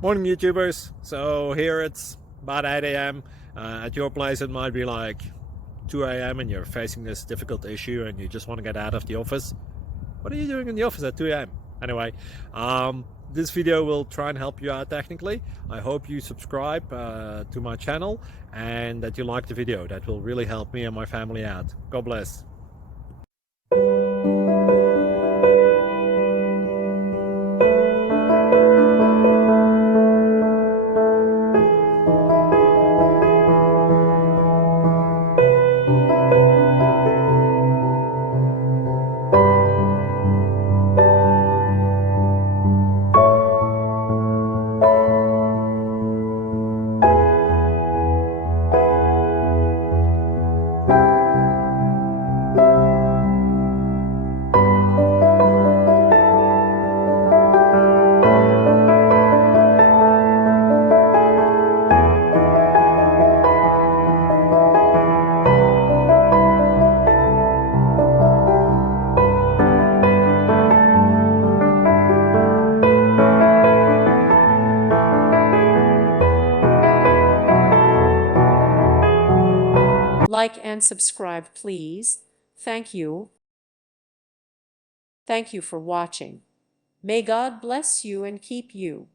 Morning YouTubers. So here it's about 8 a.m. At your place it might be like 2 a.m. and you're facing this difficult issue and you just want to get out of the office. What are you doing in the office at 2 a.m.? Anyway, this video will try and help you out technically. I hope you subscribe to my channel and that you like the video. That will really help me and my family out. God bless. Like and subscribe, please. Thank you. Thank you for watching. May God bless you and keep you.